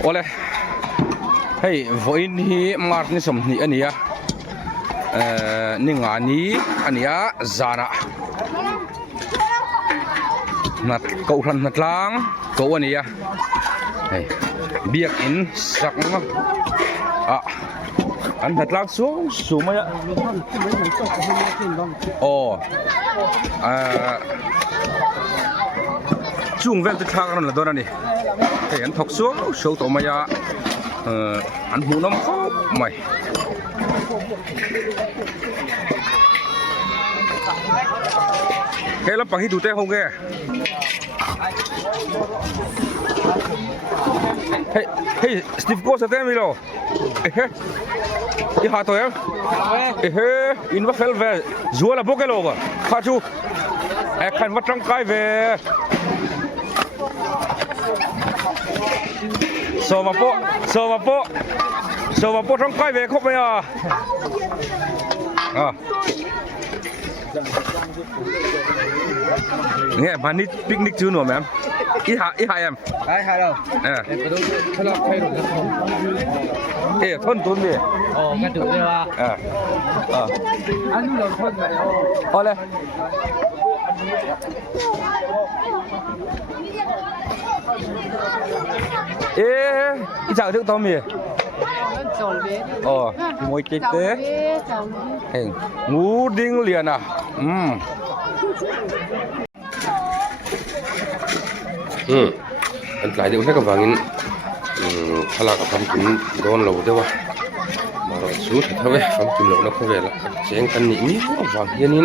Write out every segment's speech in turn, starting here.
โอ้เลยเฮ้ยวันนี้มาร์นี่สมนี่อันนี้นี่งานนี้อันนี้จานะนัดเกาทันนัดล้างเกาอันนี้เฮ้ยเบียกอินสักมั้งอันนัดล้างสูงไหมอ่ะโอ้จุงเวลติดทางนั่นแหละตัวนั้นนี่เห็นทกสูงสูงตัวมายาอันหูน้ำเข้าไม่แกรับปังที่ดูเต้ห้องแกเฮ้ยเฮ้ยสตีฟโก้สเต้มิโลเฮ้ยอีหาตัวเองเฮ้ยอินวัคเฟลเวจัวละโบเกโลกะข้าชูขันวัดร่างกายเวโซมาโปร่างกายเวครบไหมเนี่ยมานี่ปิกนิกจูหนูแม่อีหาเอ็มแล้วไปดูทะเลาะใครหรือทนตุนดิกระดูกเลยว่าอันนี้เราทนไหนเลยอีจ่าถึงตัวมีมวยเก๊กเต้เห็นงูดิ้งเลียนอันหลายเดี๋ยวถ้ากับวางินทลากับทำกินโดนเราได้ว่ามาสู้ถ้าเว้ยทำกินเราแล้วก็เวลาเสียงกันนี่มีวางยันนี้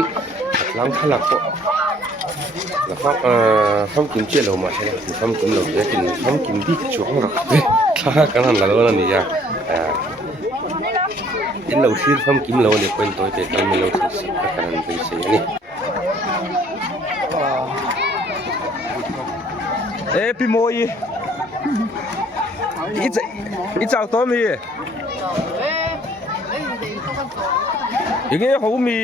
ล้างทลาก็แล้วก็ทำกินเจี๊ยเรามาใช่ไหมทำกินเราจะกินทำกินที่ช่วงเราถ้ากันนั่นแล้วนั่นนี่จ้ะกินเราชื่อทำกินเราเนี่ยเป็นตัวเด็กเราไม่เราถึงสิบกันนั่นเป็นสิ่งนี้พี่โมยอีจ่าตัวมีอย่างงี้เขามี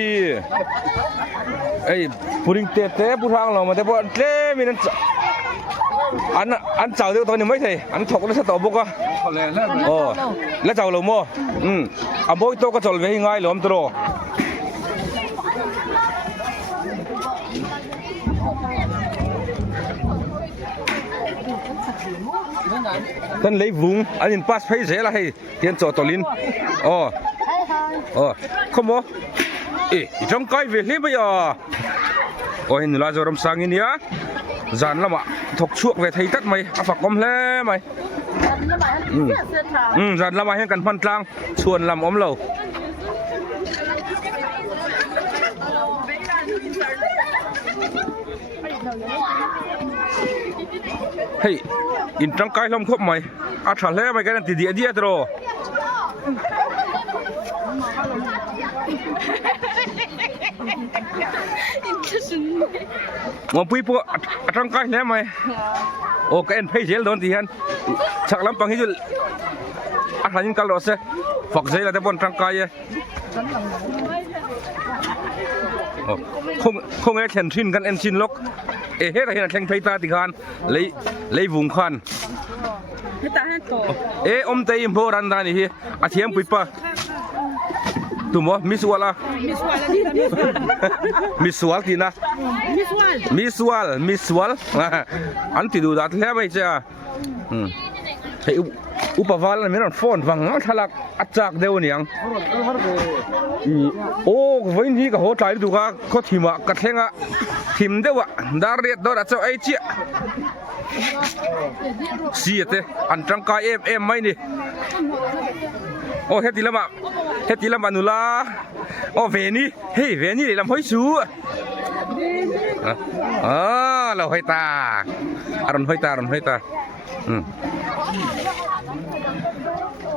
พูดถึงเตะพูดทางเรามาแต่พอเตะมีนั่นอันจ่าเดียวตัวนี้ไม่ใช่อันถกแล้วสตอบุกอ่ะแล้วจ่าเราโม่อันโบยโตก็จ่าไปง่ายหลอมตัวท่านเลยวุ้งอันนี้ปัสไปเสียละให้เทียนจอตัวลิ้นขโมยจังไกเวลีไปอ่ะเห็นลาจอรำสังอินเดียจานละมาถกช่วงเวทีตัดไหมฝักอมเล่ไหมจานละมาให้กันพันกลางชวนลำอมเราเฮ้ยอินจังไกลำครบไหมอาถรรพ์เล่ไหมกันติดเดียดรอมาปุยปัวจังไกลเล่ไหมโอ้แกนเพย์เซลโดนตีฮันชักลำปังให้จุดอาถรรพ์ยิงกันหรอเซ่ฝักเซลแต่บนจังไกลคงแข่งชินกันเอ็นชินล็อกเฮ้ยแต่เห็นแข่งไทยตาติกันเลยวุ้งขันอมเตยอิมโพรันดานี่ฮีอาเทียมปุยปะถูกมั้ยมิสวาลที่นะมิสวาลอันที่ดูดัดแล้วไม่ใช่เฮ้ยอุปวาลนี่มันฟอนฟังทะลักอัดจากเดียวนี่ยังวันนี้ก็หัวใจดูก็เขาทีมกระเทงทีมเดียวดาร์เรียดดอร์จะไอเจี๊ยเสียเตอันจังกายเอ็มไม่นี่เฮ็ดทีละมานุลาเวนี่เลยลำห้อยสูเราห้อยตาอารมณ์ห้อยตา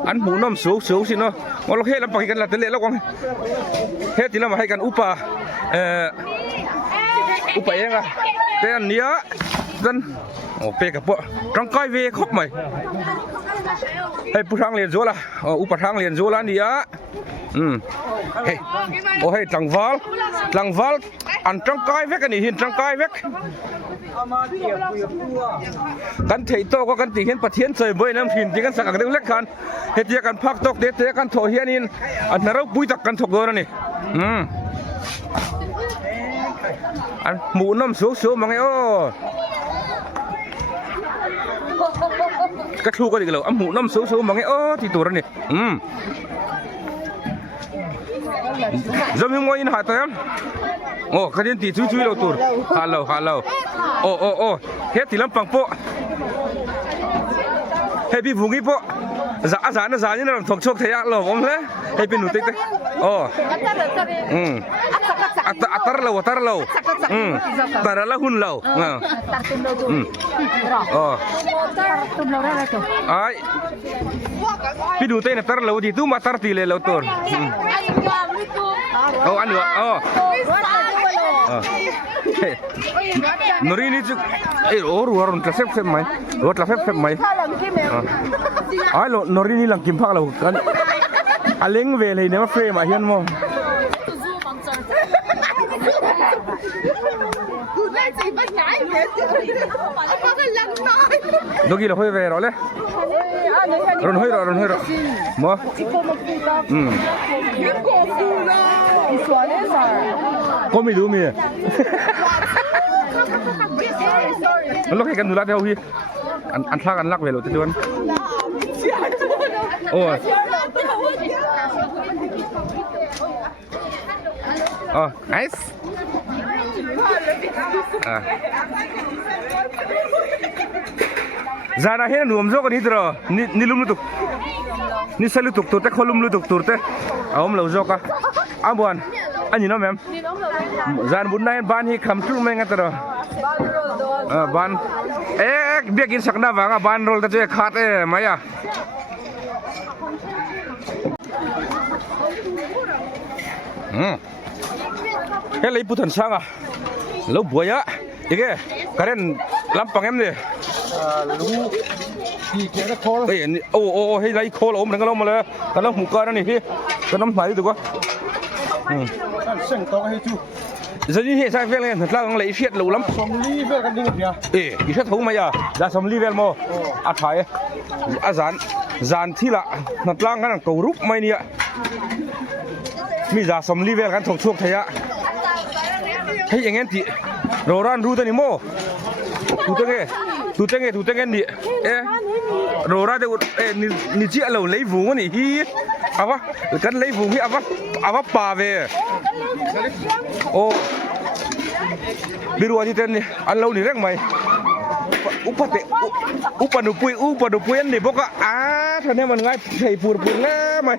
อันหมูน้ำสูงสิเนาะว่าเราเฮ็ดลำปังกันละเตะแล้วกวางเฮ็ดทีละมาให้กันอุปะเองอะแต่อันเนี้ยดันเปกับพวกร่างกายเวครบไหมให้ผู้ทางเรียนโจละอุปทางเรียนโจละนี่เฮ้ยจังวัล อันจังกายเวกกันนี่หินจังกายเวกกันเทโตก็กันตีเห็นปะเทียนเสยเบยน้ำหินที่กันสักกันเล็กกันเฮ็ดเจียกันพักตกเด็ดเจียกันโถเฮียนินอันนั้นเราปุ้ยตักกันถกโดนนี่อันหมูน้ำสูงๆมังไงโอ้กระทูก็ดีกันเลยอันหมูน้ำสูงๆมังไงโอ้ที่ตัวนี่จะมีมวยอินหาตัวยังโอ้ขยันตีช่วยเราตัวฮัลโหลโอ้เฮ็ดตีลำปังโปเฮ้ยพี่ฟุงี้โปอาจารย์นี่เราถกโชคเทียหล่อผมเลยเฮ้ยพี่หนูติ๊กโอ้อัตราเราตาราหุ่นเราไอ้พี่ดูเต้นตาเราดีตู้มาตาตีเลยเราตัวโอ้อันนี้nori ni cuk orang klasep mai buat klasep mai lo nori ni lang kim phak lo kan aleng ve le ne ma frame a hian mo dogi lo hoi ve ro le ron hoi ro mo có mì đủ mì nó lúc hay cần nula theo hi ăn lắc về rồi tuyên ôi nice ra đây hết nuông rồi đi rồi ni lum lutuk ni selu tuk tur te kholum lutuk tur te aom lo zo ka abuan anh nó mềm dàn bún này ban hi khăm chung mấy ngắt rồi ban biết in sắc na vàng ban roll ta chơi khát mấy à cái lấy bút thần sang à lâu buổi á cái karen làm bằng em đi ô hay lấy khô là ôm đừng có lâu màเลยcái lâu mù cơ đó này cái nấm phải được quá giờ như hiện sang lên thật là lấy phiệt lâu lắm. Somli về cái gì nhỉ? Cái phiệt thùng mày à? Ra somli về mò. Phải. Dàn thi lạ. Thật là cái cầu rút mày nè. Mi ra somli về cái thùng chuột thế ạ. Hay anh em chị. Rồi ran ru tên mò. Tu tên nghe nè. Rồi ra đây nị chị lâu lấy vú nè hi. Apa? Kan lấy vú hi apa pa về. Ô biru aja ten an lau ni rek mai upa nu pui ni boka thane man ngai thei pur le mai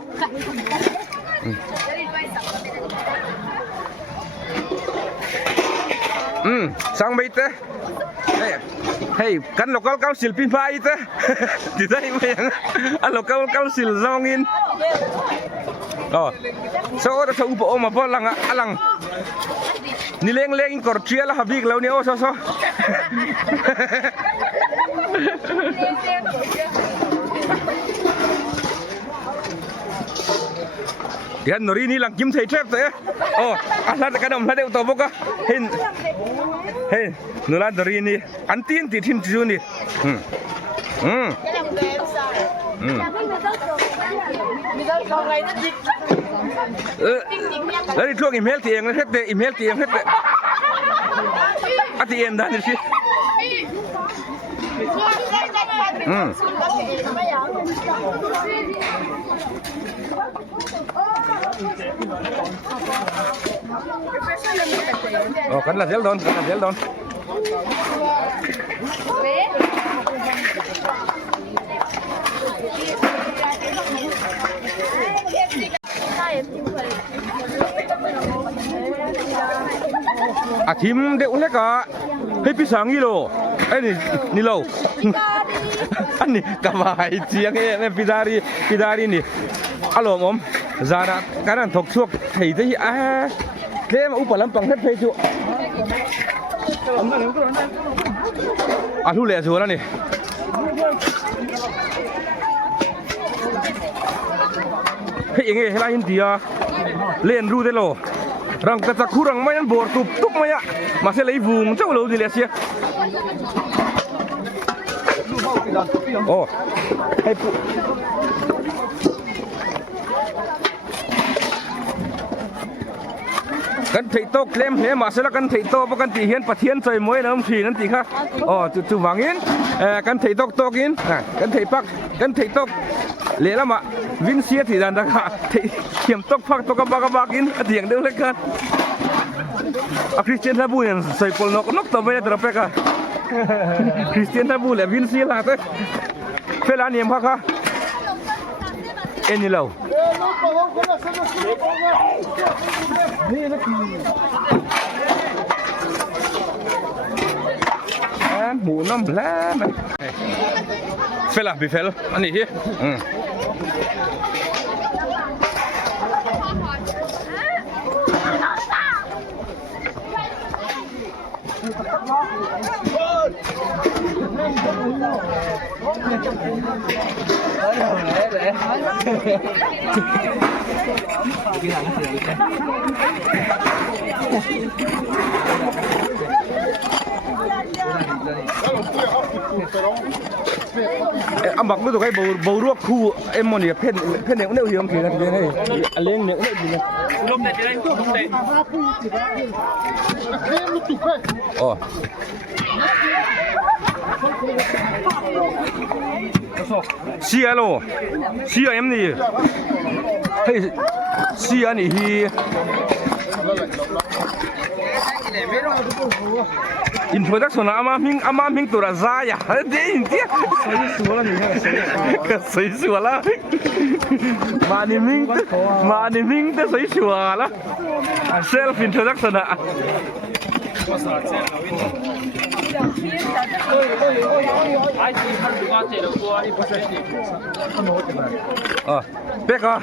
sang bai te hey kan lokal council pin pai te di dai mai an lokal council zongin so da sa upa o ma po alang ni leng kor tria la habik lau ni o so yan nori ni lang kim thei trap te ala ka dom la de to boka hey nula nori ni antin ti thin chu niแล้วที่ช่วงอีเมลที่เองนะเฮ็ดเตอีเมลที่เองเฮ็ดเตอันที่เองได้สิกันละเซลดอนทีมเด็กเล็กอ่ะให้พี่สังยี่โลไอ้นี่โลอันนี้กบายเสียงเนี่ยพิดารีนี่อารมณ์ผมจานะการนั้นถกช่วงไถ่ที่เลี้ยงอุปลัมปังเฮ็ดเพจุทุเรียนชัวร์แล้วนี่เฮ้ยยังไงเฮล่าอินเดียเล่นรู้ได้โล rang kata kurang mayan bor tup maya masih lagi vung coba lo dilihat sih oh hey puกันถีโตเคลมเฮมาเสร็จแล้วกันถีโตประกันตีเฮียนปะเทียนใส่มวยน้ำสีนั่นตีค่ะอ๋อจู่ๆวางอินกันถีโตโตกินกันถีปักกันถีโตเลี้ยแล้วมาวินเสียถีดันตะค่ะถีเขียมตกพักตกกระบากอินเถียงเดียวเลยกันคริสเตียนทับูเนี่ยใส่ปลนกตัวไม่ได้ตระเปกะคริสเตียนทับูเลยวินเสียละเต้เฟลานี่มั้งค่ะเอ็นนี่เราหมูน้ำแร่เฟลบิเฟลอันนี้ที่อันบักไม่ถูกให้บูรวกคู่เอ็มมอนี่เพ่นเนี่ยเนี่ยหิวมันคืออะไรเนี่ยเลี้ยงเนี่ยเนี่ยลมเนี่ยจะได้ตัวลมเนี่ยอ๋อเสียโลเสียเอ็มนี่เฮ้ยเสียนี่ฮีอินโทรดักชั่นอามามิงตัวละซายะเดี๋ยวอินเดียสวยๆนี่ก็สวยๆละมานี่มิงแต่สวยๆละเซลฟ์อินโทรดักชั่นอะเป๊กอะ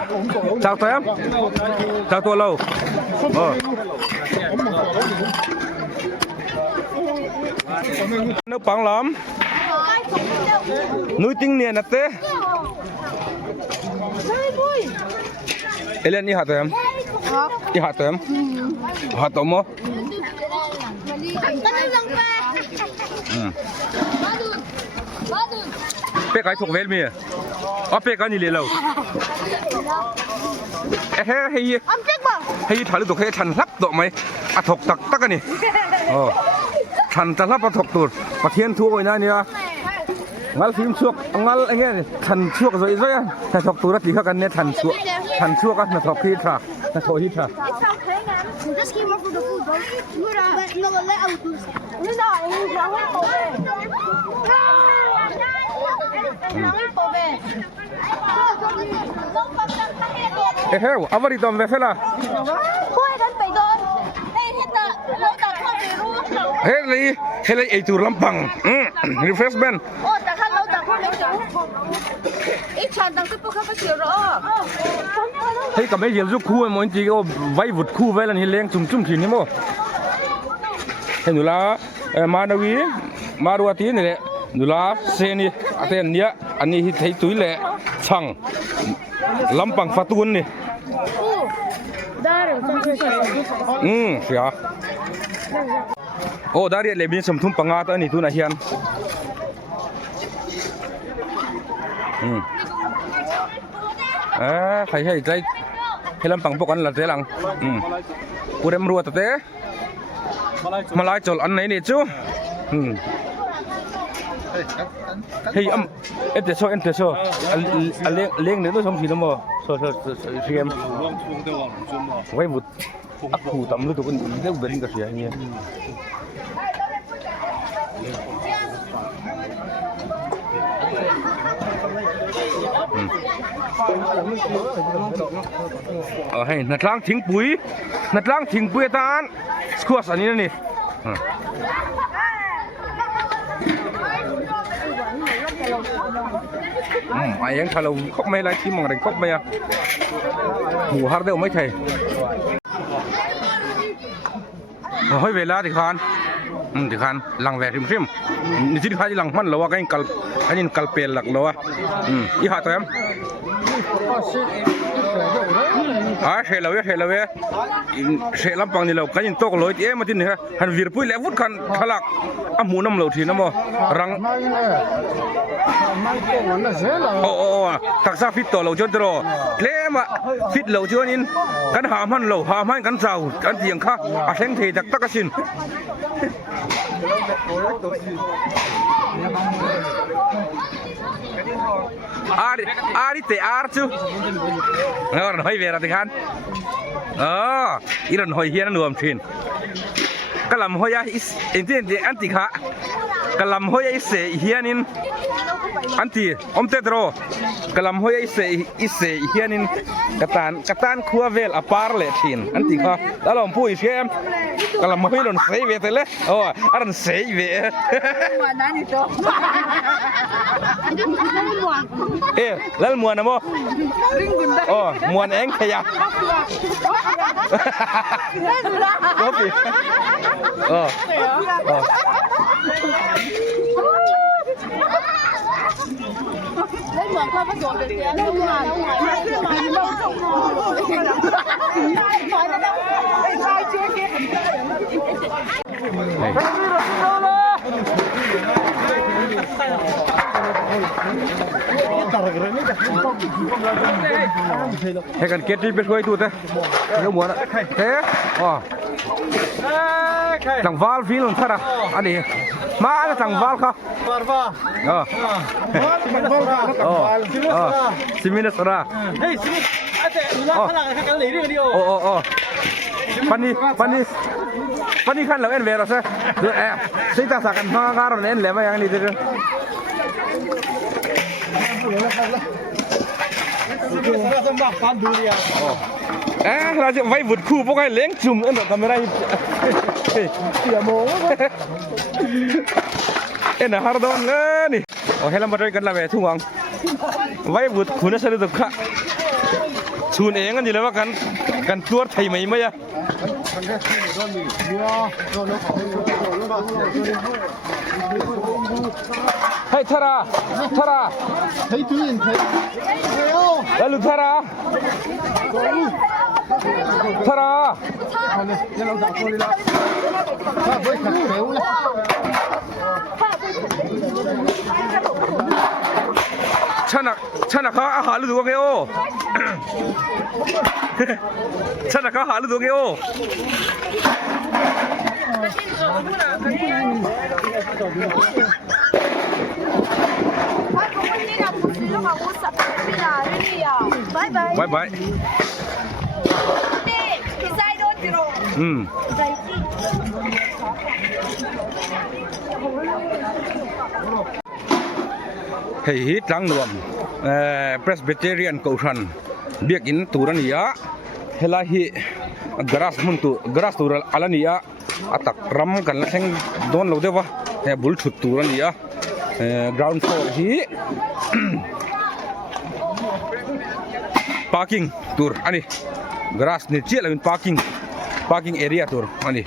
จากตัวยังจากตัวเรานึกปังหลอมนุ้ยติ้งเนี่ยนะเต้เอเลนนี่หาตัวยังนี่หาตัวยังหาตัวมั้งเป๊กไอ้ถูกเวลมีอ่ะอ๋อเป๊กอันนี้เลยเราเฮ้ยเฮ้ยถ่ายรูปตัวเฮ้ยทันรับตัวไหมอ่ะถกตักกันนี่ทันจะรับมาถกตัวประเทียนทั่วไปนะเนี่ยงั้นฟิล์มช่วงงั้นไอ้เงี้ยทันช่วงสวยๆแต่ถกตัวรักกี่ข้ากันเนี่ยทันช่วงกันมาถกที่ทรักมาถกที่ทรักMisschien maar voor de voetbal. Maar nog wel auto's. Nu daar, ik ga wel proberen. Hey, apa di dalam level lah? Kue kan pegon. Kita lalu tak kau biru. Hey, itu lampang. Refreshment. Oh, tak kan lalu tak kau biru. Ikan tak tu pun kau siapa? Hey, kami jual tu kue, mau ini kau vai vut kue, vai lah ni leng cum sini mo. Hey, nula Manawi, Maruati ni le, nula seni, aten dia, ani hit tu le, chang, lampang fatun ni. Siapa? Oh, dari lebih semtum pengat ni tu nahian. Hayใจให้ลำปังพวกกันละเตลังกูเริ่มรัวแต่มาลายจอลอันไหนนี่จูเฮ้ยเอ็นเตโซเลี้ยงเนื้อตัวสมศรีน้ำบ่โซเทียมไว้บุตรอักหูต่ำรู้ตัวกันเลี้ยงเบนกับเสียอย่างเงี้ยให้นัดล้างทิ้งปุ๋ยตาอันสควอสอันนี้นี่ไอ้ยังถ้าเราคบไม่ไรที่มองอะไรคบไม่อะหูฮาร์เดลไม่ใช่เฮ้ยเวลาดิคาน ที่คันหลังแหวกริมนี่ที่คันที่หลังมันเราว่ากันกัลเปลหลักเราว่าอีหาตัวเอ็มเชลเวเชลำปังนี่เรากันยินโตกลอยเอ๊ะมาที่นี่ฮะหันวีรปุ้ยแล้ววุฒิคันขลักอ่ะหมูน้ำเหลาทีน้ำบ่รังโอ้ทักษะฟิตต่อเราจนตรอเล่มาฟิตเราจนนินกันหามันเราหามันกันเจ้ากันเตียงข้าอาเซงเทจากตะกสินอาริเตอาร์จูorang hoi vera dengan iron hoi hian nuam thin kalam hoya is inti antika kalam hoya is hianin anti omte dro kalam hoya is hianin katan khua vel apar le thin antika dalom pui shem kalam hoi lon sei ve tele aran sei ve lal muan na mo muan eng kaya kopi lấy mượn qua bắt ruột được tiền đâu màให้กันเก็ตที่ไปช่วยตูดเต้เดี๋ยวหมดละเฮ้จังวาลฟีลน์ท่าระอันนี้มาแล้วจังวาลครับซิมินสระเฮ้ยซิมินปันนี้ขั้นเราเอ็นเวรใช่เดี๋ยวสิ่งต่างๆกันห้างการเราเอ็นแล้วไม่ยังนี่เดี๋ยวเราจะไว้บุดคู่พวกไอ้เล้งจุ่มเอ็นแบบทำไม่ได้เสียโมงเอ็นฮาร์ดอนเลยนี่โอ้ให้เรามาด้วยกันละเว้ยทุ่งวังไว้บุดคู่น่าสนุกค่ะชูนเองกันอยู่แล้วว่ากันตัวไทยไหมไม่อะเฮ้ยทาราเฮ้ยตุยนแล้วลูกทาราชนะเขาอาหารหรือตัวเกโอชนะเขาอาหารหรือตัวเกโอบายเฮ้ยฮิตลังรวมPresbyterian กูชันเบียกอินตูรันยาเฮลาฮิกราสตูรัลอาลานียาอัตักรัมกันแล้วแข่งโดนเราเดี๋ยววะเฮบุลชุดตูรันยากราวน์ฟลอร์ฮิparking ตูรอันนี้กราสนี่เจี๊ยบเลยเป็น parking area ตูรอันนี้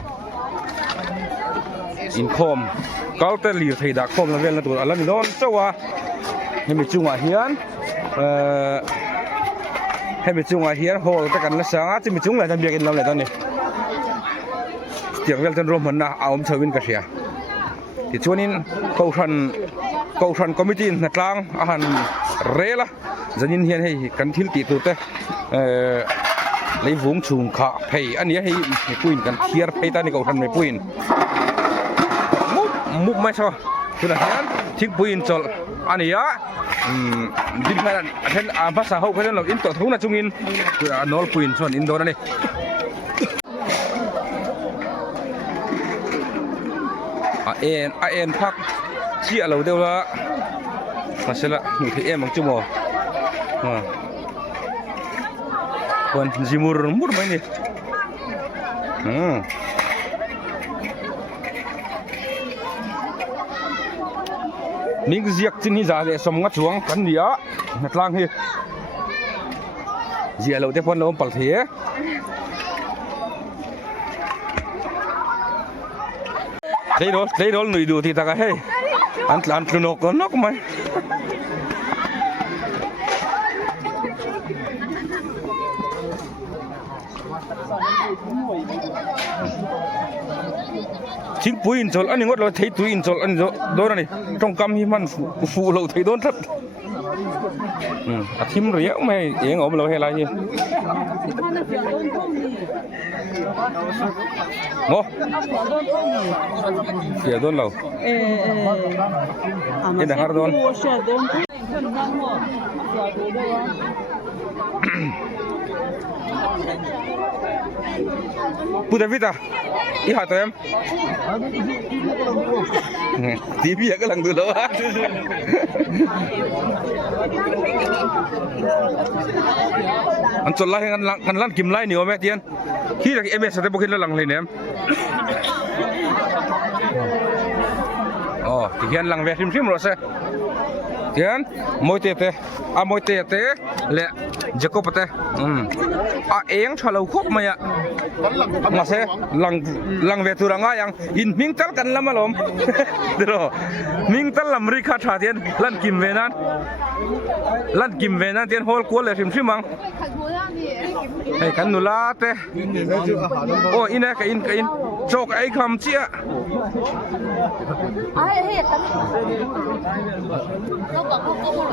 อินคอมเขาแต่ลีร์ไทยดักคอมแล้วเวลาตูรอาลานีโดนเจ้าวะให้มีจุงอาเฮียนให้มีจุงอาเฮียนโหแต่กันละสังอาจจะมีจุงอะไรทำเบียกินเราเลยตอนนี้เสียงเวลาจนรวมเหมือนน่ะเอาเชวินกระเชียที่ช่วงนี้เขาชันคอมมิตี้นัดกลางอาหารเร่ละจะยินเฮียนให้กันทิลตีตัวเต้เลยวุ้งชุงขาเพย์อันนี้ให้ปุ้ยกันเคียร์เพย์ตอนนี้เขาชันไม่ปุ้ยมุกไม่ใช่คือเฮียนทิ้งปุ้ยจอลอันนี้ดินแผ่นเช่นภาษาเขาเพื่อนเราอินตัวทุ่งน่ะจุงอินคือนอลปุยนส่วนอินโดนั่นเองเอ็นพักเชี่ยเราเดี๋ยวละมาเสร็จละหนูที่มังจุ่มคนจิมุร์มุร์ไหมนี่นี่ก็เสียกที่นี่จะได้สมงัดช่วงกันเดียวนัดล่างที่เสียเราได้พ้นเราปัลเทีย thấy đó người đủ thì ta cái hey ăn nó có nó mày chính bùi in chol anh ngót là thấy tùi in chol anh đó này trong cam hi man phụ lậu thấy đốn thật thím rồi á mày dễ ngộ mà lậu hay là gì ngô phía đốn lậu cái này đốn Putar Vita, iya tuh em. TV ya kelang dulu. Ancol lah kan lan kim lai ni om Tian. Khi lagi MS ada bukan lang lain em. Oh, Tian lang sim rasa. Tian, moi tete le Jacob tete. Eng chalau khop maya. Ngase lang ve tu ranga yang in mingtal kan lama lom. Dero. Mingtal lam rikha tha tian lan kim venan tian hol ko le sim mang. Hey kan nula te. Oh ina ka in chok ai kham chia. Ai hết nó còn không có một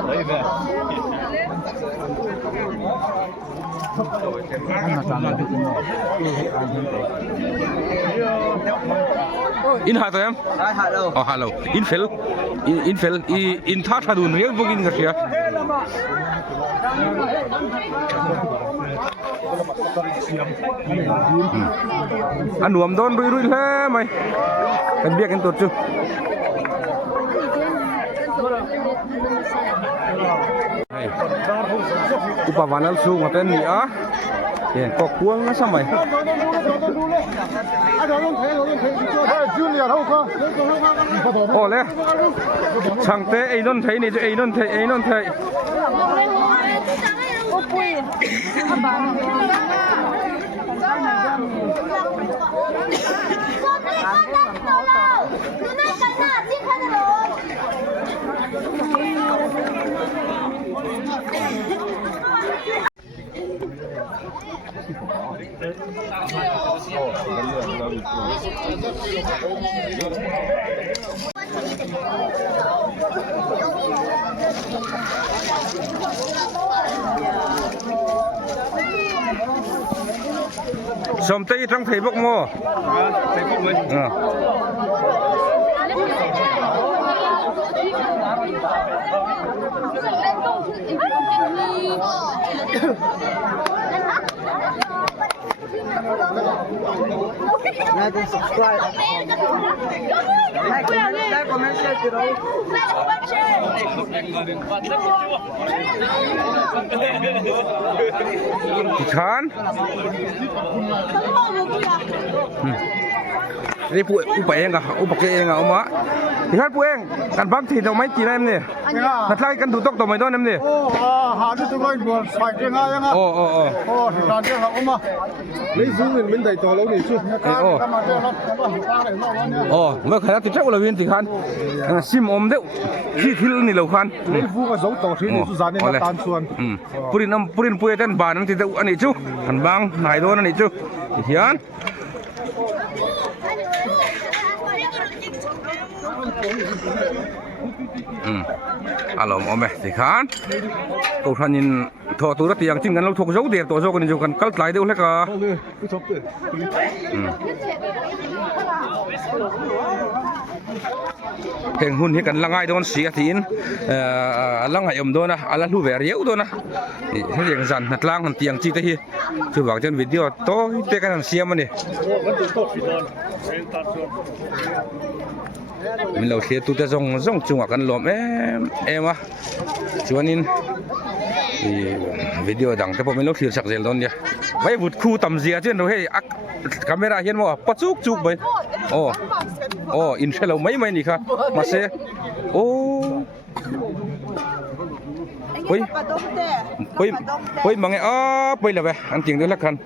in hạt rồi em? Hạt đâu? Hạt đâu? In fel, in thắt hạt đun riêng vô kinh cái gì? Anh nuông đón rui thế mày, anh biết anh tốt chưa? Upamanal su ngoten ni ah. Yen kok kuang na samay. Ole. Changte ei non thei ni ei non thei. Sớm tây trong thấy bốc mô. Thấy bốc mới. Like and subscribe. Like, comment, share, Ikan. Ini upaya enggak? Upaya enggak oma? Ikan pueng, kan bang thì đâu mấy chị em nè. Thật lại kan tụt tóc tụi mày đó em nè. Hả chứ tụi mày buồn phải cái ngay nhá. Thì làm cái hậu mà. Lấy dung mình đẩy tàu lâu này chứ. Mới khai thì chắc là viên thì khan. Sim ôm đấy. Khi thiếu này lâu khan. Lấy vu cái dấu tàu thì này chứ dàn nên tan xuân. Purin puye ten ban thì đâu anh ấy chứ. Kan bang này đó anh ấy chứ. Hian. Alom ome thì khan. Cậu thanh nhìn thọ tôi rất tiếng chính ngắn lâu thuộc dấu đẹp tổ dấu còn nhiều cần cắt lại đâu hết cả. Hình hun hi kan langai don sia tin langai đó na ala lu ve riu do na he yang zan nat lang han tiang chi te hi chu wang chen video to te kan sia ma ni mình lâu xe tu te zong chung kan lom em à chuanin video dang te po mình lâu thir sak zel don ya vai vut khu tam zia chen ro he camera hian mo pachuk chuk bai in fellow mấy ni kha mà se oi mang poi là về ăn tiếng đó là khăn